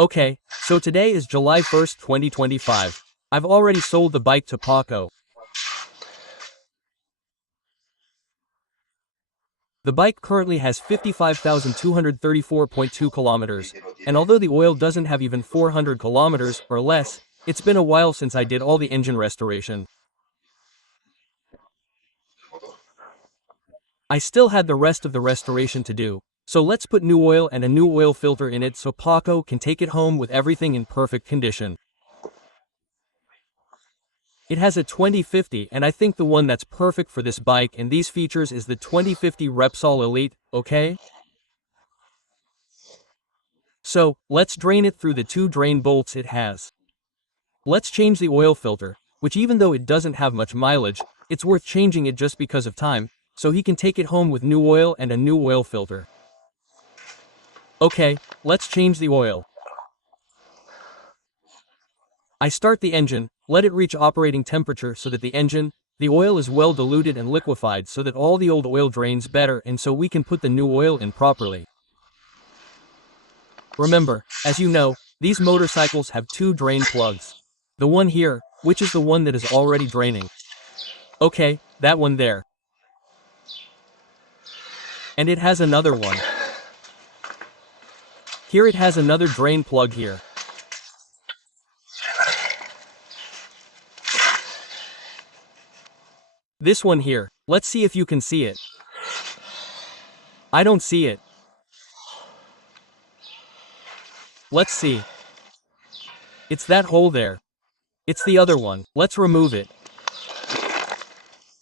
Okay, so today is July 1st, 2025. I've already sold the bike to Paco. The bike currently has 55,234.2 kilometers, and although the oil doesn't have even 400 kilometers or less, it's been a while since I did all the engine restoration. I still had the rest of the restoration to do, so let's put new oil and a new oil filter in it so Paco can take it home with everything in perfect condition. It has a 2050 and I think the one that's perfect for this bike and these features is the 2050 Repsol Elite, okay? So, let's drain it through the 2 drain bolts it has. Let's change the oil filter, which even though it doesn't have much mileage, it's worth changing it just because of time, so he can take it home with new oil and a new oil filter. Okay, let's change the oil. I start the engine, let it reach operating temperature so that the oil is well diluted and liquefied so that all the old oil drains better and so we can put the new oil in properly. Remember, as you know, these motorcycles have 2 drain plugs. The one here, which is the one that is already draining. Okay, that one there. And it has another one. Here it has another drain plug here. This one here, let's see if you can see it. I don't see it. Let's see. It's that hole there. It's the other one. Let's remove it.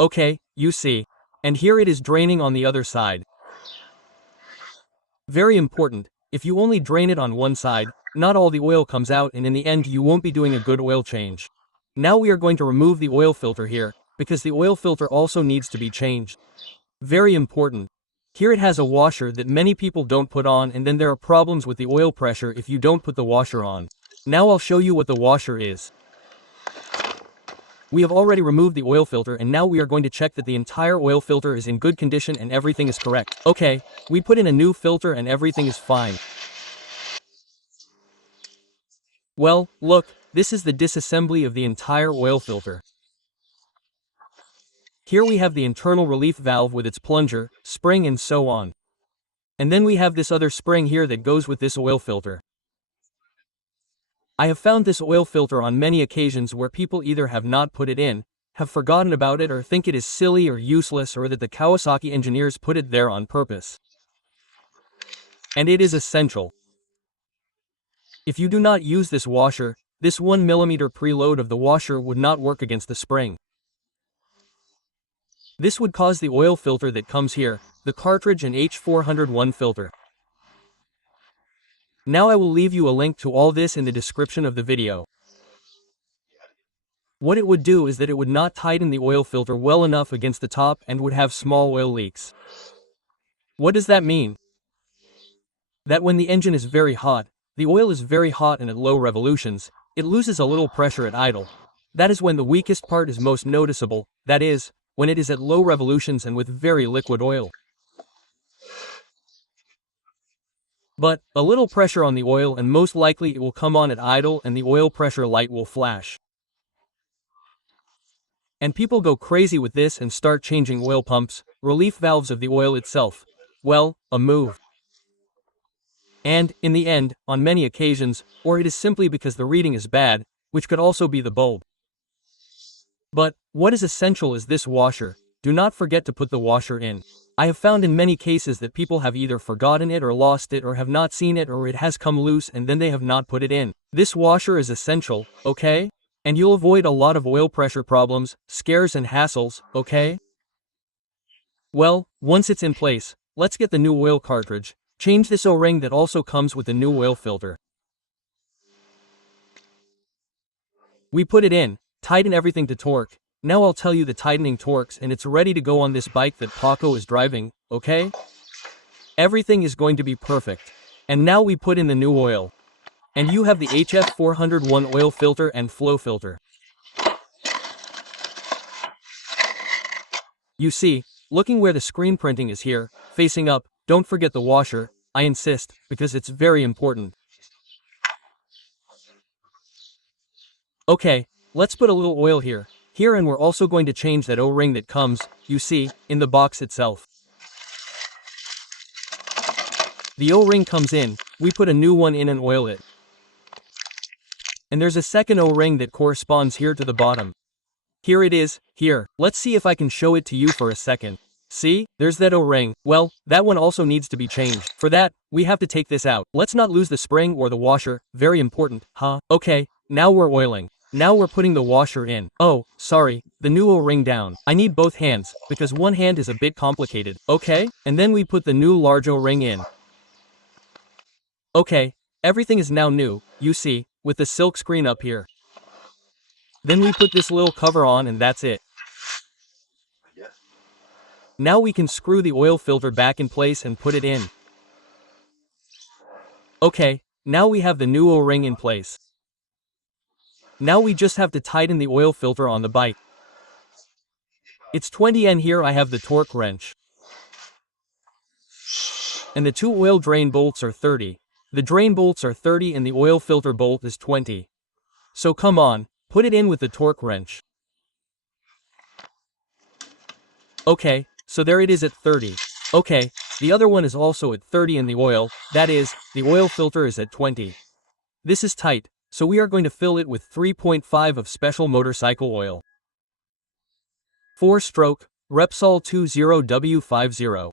Okay, you see. And here it is draining on the other side. Very important, if you only drain it on one side, not all the oil comes out and in the end you won't be doing a good oil change. Now we are going to remove the oil filter here, because the oil filter also needs to be changed. Very important. Here it has a washer that many people don't put on and then there are problems with the oil pressure if you don't put the washer on. Now I'll show you what the washer is. We have already removed the oil filter and now we are going to check that the entire oil filter is in good condition and everything is correct. Okay, we put in a new filter and everything is fine. Well, look, this is the disassembly of the entire oil filter. Here we have the internal relief valve with its plunger, spring and so on. And then we have this other spring here that goes with this oil filter. I have found this oil filter on many occasions where people either have not put it in, have forgotten about it or think it is silly or useless or that the Kawasaki engineers put it there on purpose. And it is essential. If you do not use this washer, this 1mm preload of the washer would not work against the spring. This would cause the oil filter that comes here, the cartridge and H401 filter. Now I will leave you a link to all this in the description of the video. What it would do is that it would not tighten the oil filter well enough against the top and would have small oil leaks. What does that mean? That when the engine is very hot, the oil is very hot and at low revolutions, it loses a little pressure at idle. That is when the weakest part is most noticeable, that is, when it is at low revolutions and with very liquid oil. But, a little pressure on the oil and most likely it will come on at idle and the oil pressure light will flash. And people go crazy with this and start changing oil pumps, relief valves of the oil itself. Well, a move. And, in the end, on many occasions, or it is simply because the reading is bad, which could also be the bulb. But, what is essential is this washer. Do not forget to put the washer in. I have found in many cases that people have either forgotten it or lost it or have not seen it or it has come loose and then they have not put it in. This washer is essential, okay? And you'll avoid a lot of oil pressure problems, scares and hassles, okay? Well, once it's in place, let's get the new oil cartridge. Change this O-ring that also comes with the new oil filter. We put it in, tighten everything to torque. Now I'll tell you the tightening torques and it's ready to go on this bike that Paco is driving, okay? Everything is going to be perfect. And now we put in the new oil. And you have the HF401 oil filter and flow filter. You see, looking where the screen printing is here, facing up, don't forget the washer, I insist, because it's very important. Okay, let's put a little oil here. Here, and we're also going to change that O-ring that comes, you see, in the box itself. The O-ring comes in, we put a new one in and oil it. And there's a second O-ring that corresponds here to the bottom. Here it is, here. Let's see if I can show it to you for a second. See, there's that O-ring. Well, that one also needs to be changed. For that, we have to take this out. Let's not lose the spring or the washer, very important, huh? Okay, now we're oiling. Now we're putting the washer in. Oh, sorry, the new O-ring down. I need both hands, because one hand is a bit complicated. Okay, and then we put the new large O-ring in. Okay, everything is now new, you see, with the silk screen up here. Then we put this little cover on and that's it. Now we can screw the oil filter back in place and put it in. Okay, now we have the new O-ring in place. Now we just have to tighten the oil filter on the bike. It's 20 and here I have the torque wrench. And the two oil drain bolts are 30. The drain bolts are 30 and the oil filter bolt is 20. So come on, put it in with the torque wrench. Okay, so there it is at 30. Okay, the other one is also at 30 and the oil, that is, the oil filter is at 20. This is tight, so we are going to fill it with 3.5 of special motorcycle oil. 4-stroke, Repsol 20W50.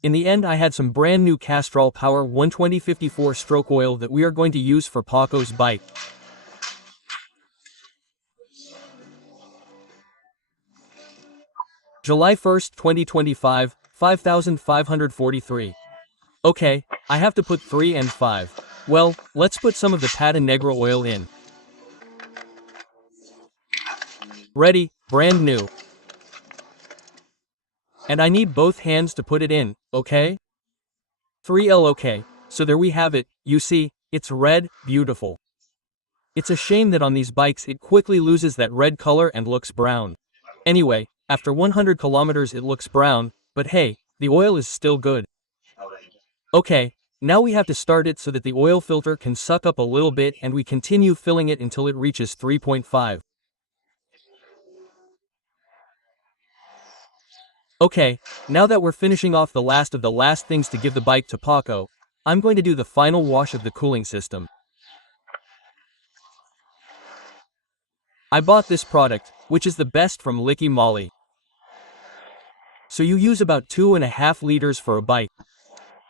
In the end I had some brand new Castrol Power 120/54 stroke oil that we are going to use for Paco's bike. July 1st, 2025, 5543. Okay, I have to put 3 and 5. Well, let's put some of the Pata Negra oil in. Ready, brand new. And I need both hands to put it in, okay? 3L okay, so there we have it, you see, it's red, beautiful. It's a shame that on these bikes it quickly loses that red color and looks brown. Anyway, after 100 kilometers it looks brown, but hey, the oil is still good. Okay, now we have to start it so that the oil filter can suck up a little bit and we continue filling it until it reaches 3.5. Okay, now that we're finishing off the last of the last things to give the bike to Paco, I'm going to do the final wash of the cooling system. I bought this product, which is the best from Licky Moly. So you use about 2.5 liters for a bike.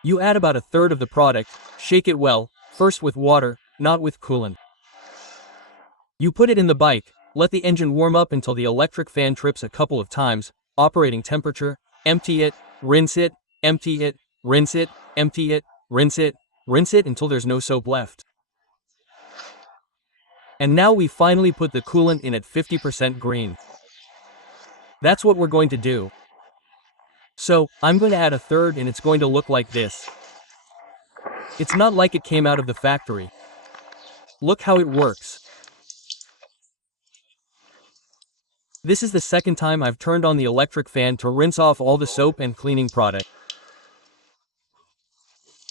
You add about a third of the product, shake it well, first with water, not with coolant. You put it in the bike, let the engine warm up until the electric fan trips a couple of times, operating temperature, empty it, rinse it, empty it, rinse it, empty it, rinse it until there's no soap left. And now we finally put the coolant in at 50% green. That's what we're going to do. So, I'm going to add a third and it's going to look like this. It's not like it came out of the factory. Look how it works. This is the second time I've turned on the electric fan to rinse off all the soap and cleaning product.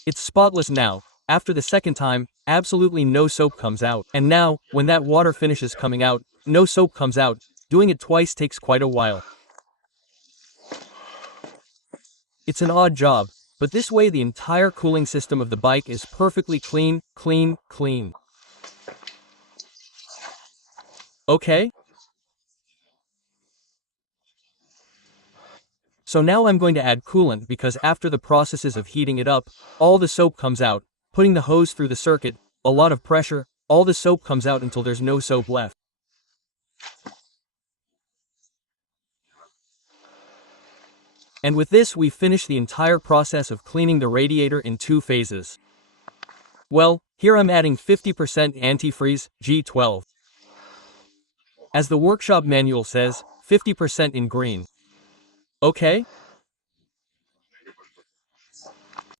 It's spotless now. After the second time, absolutely no soap comes out. And now, when that water finishes coming out, no soap comes out. Doing it twice takes quite a while. It's an odd job, but this way the entire cooling system of the bike is perfectly clean, clean, clean. Okay? So now I'm going to add coolant because after the processes of heating it up, all the soap comes out, putting the hose through the circuit, a lot of pressure, all the soap comes out until there's no soap left. And with this we finish the entire process of cleaning the radiator in 2 phases. Well, here I'm adding 50% antifreeze, G12. As the workshop manual says, 50% in green. Okay?